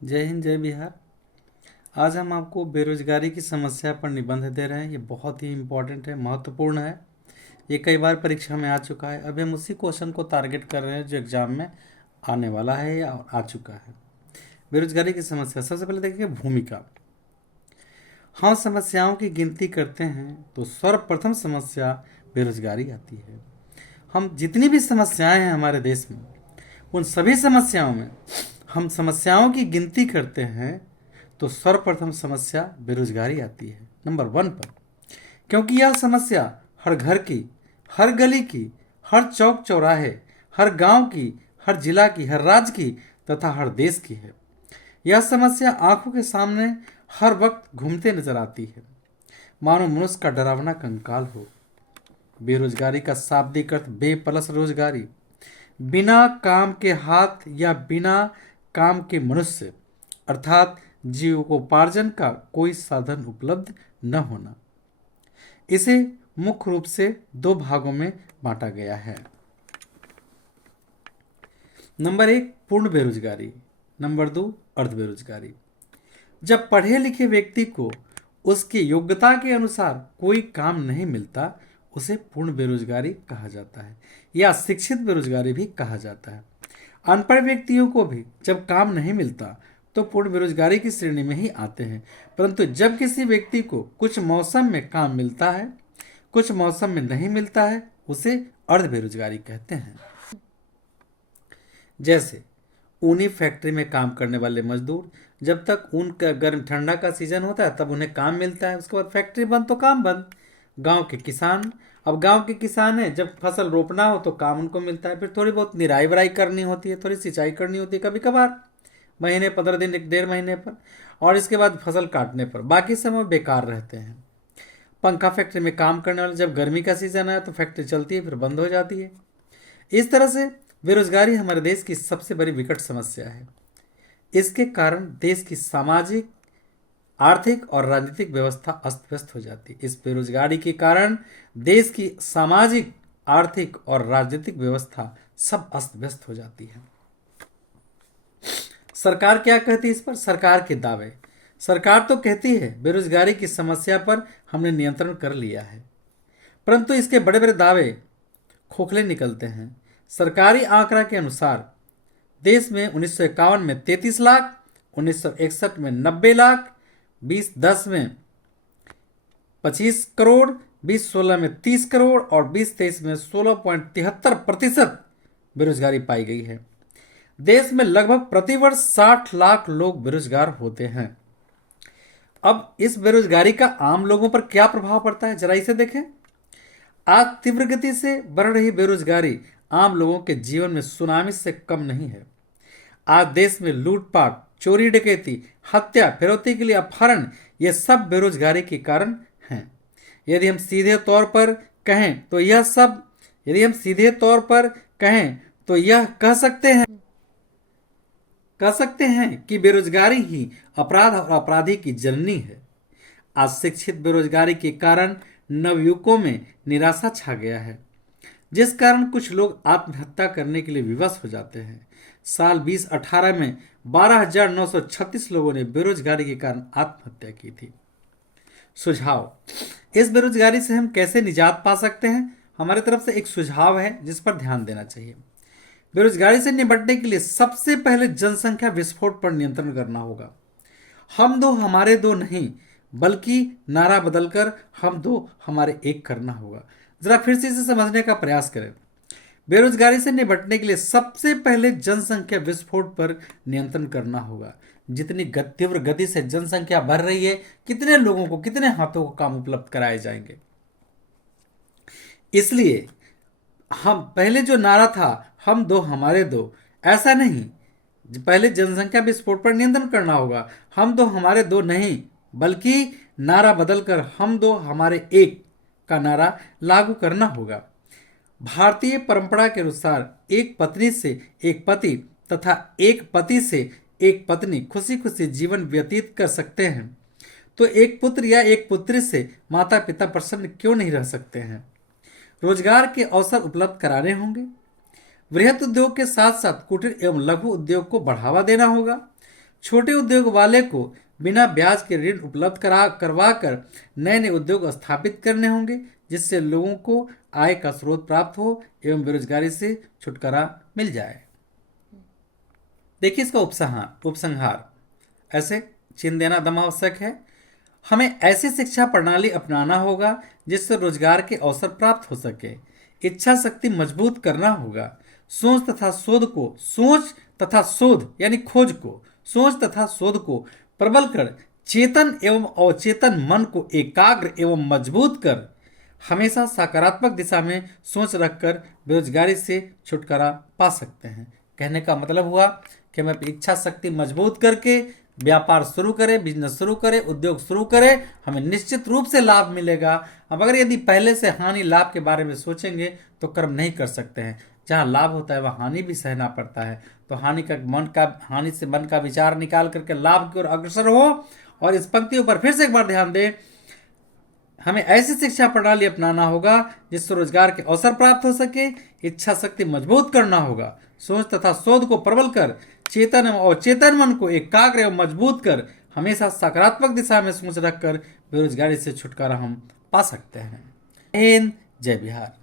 जय हिंद जय बिहार। आज हम आपको बेरोजगारी की समस्या पर निबंध दे रहे हैं। ये बहुत ही इम्पोर्टेंट है, महत्वपूर्ण है। ये कई बार परीक्षा में आ चुका है। अभी हम उसी क्वेश्चन को टारगेट कर रहे हैं जो एग्जाम में आने वाला है या आ चुका है। बेरोजगारी की समस्या, सबसे पहले देखिए भूमिका। हम समस्याओं की गिनती करते हैं तो सर्वप्रथम समस्या बेरोजगारी आती है। हम जितनी भी समस्याएं हैं हमारे देश में, उन सभी समस्याओं में हम समस्याओं की गिनती करते हैं तो सर्वप्रथम समस्या बेरोजगारी आती है नंबर 1 पर। क्योंकि यह समस्या हर घर की, हर गली की, हर चौक चौराहे, हर गांव की, हर जिला की, हर राज्य की तथा हर देश की है। यह समस्या आंखों के सामने हर वक्त घूमते नजर आती है, मानो मनुष्य का डरावना कंकाल हो। बेरोजगारी का शाब्दिक अर्थ बे प्लस रोजगारी, बिना काम के हाथ या बिना काम के मनुष्य, अर्थात जीविकोपार्जन का कोई साधन उपलब्ध न होना। इसे मुख्य रूप से दो भागों में बांटा गया है। नंबर 1 पूर्ण बेरोजगारी, नंबर 2 अर्ध बेरोजगारी। जब पढ़े लिखे व्यक्ति को उसकी योग्यता के अनुसार कोई काम नहीं मिलता, उसे पूर्ण बेरोजगारी कहा जाता है या शिक्षित बेरोजगारी भी कहा जाता है। अनपढ़ व्यक्तियों को भी जब काम नहीं मिलता तो पूर्ण बेरोजगारी की श्रेणी में ही आते हैं। परंतु जब किसी व्यक्ति को कुछ मौसम में काम मिलता है, कुछ मौसम में नहीं मिलता है, उसे अर्ध बेरोजगारी कहते हैं। जैसे ऊनी फैक्ट्री में काम करने वाले मजदूर, जब तक ऊन का गर्म ठंडा का सीजन होता है तब उन्हें काम मिलता है, उसके बाद फैक्ट्री बंद तो काम बंद। गांव के किसान, अब गांव के किसान है, जब फसल रोपना हो तो काम उनको मिलता है, फिर थोड़ी बहुत निराई बराई करनी होती है, थोड़ी सिंचाई करनी होती है कभी कभार, महीने 15 दिन, एक डेढ़ महीने पर, और इसके बाद फसल काटने पर बाकी समय बेकार रहते हैं। पंखा फैक्ट्री में काम करने वाले, जब गर्मी का सीजन आया तो फैक्ट्री चलती है फिर बंद हो जाती है। इस तरह से बेरोजगारी हमारे देश की सबसे बड़ी विकट समस्या है। इसके कारण देश की सामाजिक, आर्थिक और राजनीतिक व्यवस्था अस्त व्यस्त हो जाती है। इस बेरोजगारी के कारण देश की सामाजिक, आर्थिक और राजनीतिक व्यवस्था सब अस्त व्यस्त हो जाती है। सरकार क्या कहती है इस पर? सरकार के दावे। सरकार तो कहती है बेरोजगारी की समस्या पर हमने नियंत्रण कर लिया है, परंतु इसके बड़े बड़े दावे खोखले निकलते हैं। सरकारी आंकड़ा के अनुसार देश में 1951 में 33 लाख, 1961 में 90 लाख, 2010 में 25 करोड़, 2016 में 30 करोड़ और 2023 में 16.73% बेरोजगारी पाई गई है। देश में लगभग प्रतिवर्ष 60 लाख लोग बेरोजगार होते हैं। अब इस बेरोजगारी का आम लोगों पर क्या प्रभाव पड़ता है, जरा इसे देखें। आज तीव्र गति से बढ़ रही बेरोजगारी आम लोगों के जीवन में सुनामी से कम नहीं है। आज देश में लूटपाट, चोरी डकैती, हत्या, फिरौती के लिए अपहरण, ये सब बेरोजगारी के कारण हैं। यदि हम सीधे तौर पर कहें तो यह सब यदि हम सीधे तौर पर कहें तो यह कह सकते हैं कि बेरोजगारी ही अपराध और अपराधी की जननी है। आज शिक्षित बेरोजगारी के कारण नवयुवकों में निराशा छा गया है, जिस कारण कुछ लोग आत्महत्या करने के लिए विवश हो जाते हैं। साल 2018 में 12,936 लोगों ने बेरोजगारी के कारण आत्महत्या की थी। सुझाव, इस बेरोजगारी से हम कैसे निजात पा सकते हैं? हमारी तरफ से एक सुझाव है जिस पर ध्यान देना चाहिए। बेरोजगारी से निपटने के लिए सबसे पहले जनसंख्या विस्फोट पर नियंत्रण करना होगा। हम दो हमारे दो नहीं, बल्कि नारा बदलकर हम दो हमारे एक करना होगा। जरा फिर से इसे समझने का प्रयास करें। बेरोजगारी से निपटने के लिए सबसे पहले जनसंख्या विस्फोट पर नियंत्रण करना होगा। जितनी तीव्र गति से जनसंख्या बढ़ रही है, कितने लोगों को, कितने हाथों को काम उपलब्ध कराए जाएंगे। इसलिए हम पहले जो नारा था हम दो हमारे दो, ऐसा नहीं, पहले जनसंख्या विस्फोट पर नियंत्रण करना होगा। हम दो हमारे दो नहीं, बल्कि नारा बदलकर हम दो हमारे एक का नारा लागू करना होगा। भारतीय परंपरा के अनुसार एक पत्नी से एक पति तथा एक पति से एक पत्नी खुशी खुशी जीवन व्यतीत कर सकते हैं, तो एक पुत्र या एक पुत्री से माता पिता प्रसन्न क्यों नहीं रह सकते हैं। रोजगार के अवसर उपलब्ध कराने होंगे। वृहत उद्योग के साथ साथ कुटीर एवं लघु उद्योग को बढ़ावा देना होगा। छोटे उद्योग वाले को बिना ब्याज के ऋण उपलब्ध करवा कर नए नए उद्योग स्थापित करने होंगे, जिससे लोगों को आय का स्रोत प्राप्त हो एवं बेरोजगारी से छुटकारा मिल जाए। देखिए इसका उपसंहार ऐसे चिन्ह देना दम आवश्यक है। हमें ऐसी शिक्षा प्रणाली अपनाना होगा जिससे रोजगार के अवसर प्राप्त हो सके। इच्छा शक्ति मजबूत करना होगा। सोच तथा शोध यानी खोज को, सोच तथा शोध को प्रबल कर चेतन एवं अवचेतन मन को एकाग्र एवं मजबूत कर हमेशा सकारात्मक दिशा में सोच रखकर बेरोजगारी से छुटकारा पा सकते हैं। कहने का मतलब हुआ कि हमें इच्छा शक्ति मजबूत करके व्यापार शुरू करें, बिजनेस शुरू करें, उद्योग शुरू करें, हमें निश्चित रूप से लाभ मिलेगा। अब अगर यदि पहले से हानि लाभ के बारे में सोचेंगे तो कर्म नहीं कर सकते हैं। जहाँ लाभ होता है वहाँ हानि भी सहना पड़ता है। तो हानि से मन का विचार निकाल करके लाभ की ओर अग्रसर हो। और इस पंक्तियों पर फिर से एक बार ध्यान दें, हमें ऐसी शिक्षा प्रणाली अपनाना होगा जिससे रोजगार के अवसर प्राप्त हो सके। इच्छा शक्ति मजबूत करना होगा। सोच तथा शोध को प्रबल कर चेतन एवं अचेतन मन को एकाग्र एवं मजबूत कर हमेशा सकारात्मक दिशा में सोच रखकर बेरोजगारी से छुटकारा हम पा सकते हैं। जय हिंद, जय बिहार।